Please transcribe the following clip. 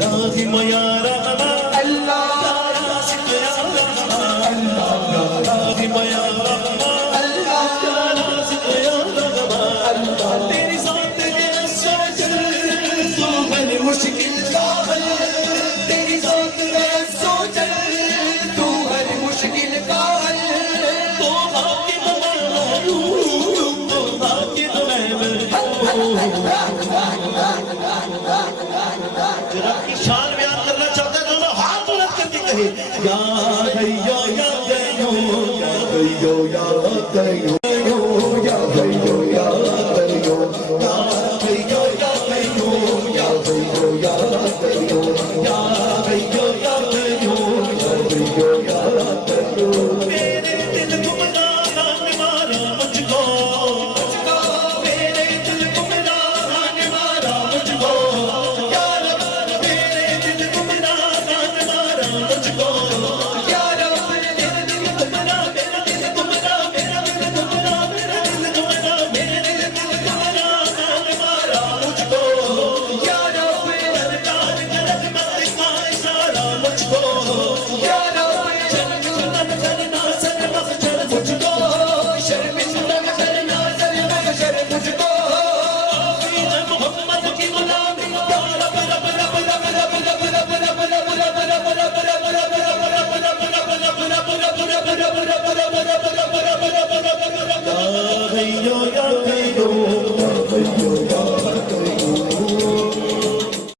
राहिम या रहमान अल्लाह या राज़िक़ या रहमान अल्लाह या राहिम या रहमान अल्लाह या राज़िक़ या रहमान अल्लाह तेरी ज़ात के सोचल तू हर मुश्किल का हल तेरी ज़ात के सोचल तू हर मुश्किल का हल तो हाकिम रब की शान बयान करना चाहते हैं दोनों हाथ बुलंद करके कहे या गयो या गयो या गयो या गयो या गयो या गयो या गयो या गयो या गयो या गयो या गयो या गयो या गयो या गयो मेरे दिल गुमनाह ने मारा मुझको मेरे दिल गुमनाह ने मारा मुझको या रब मेरे दिल गुमनाह ने मारा मुझको या रब मेरे दिल गुमनाह मेरा दिल गुमनाह मेरा दिल गुमनाह मेरा दिल गुमनाह मेरे दिल गुमनाह ने मारा मुझको या रब सरकार जन्नत मत का इशारा मुझको या रब जन्नत करना सर मखशर मुझको शर्मिंदा करना सर मखशर मुझको आखिर मोहम्मद की गुलामी या रब रब रब रब रब रब रब रब रब रब रब रब रब रब रब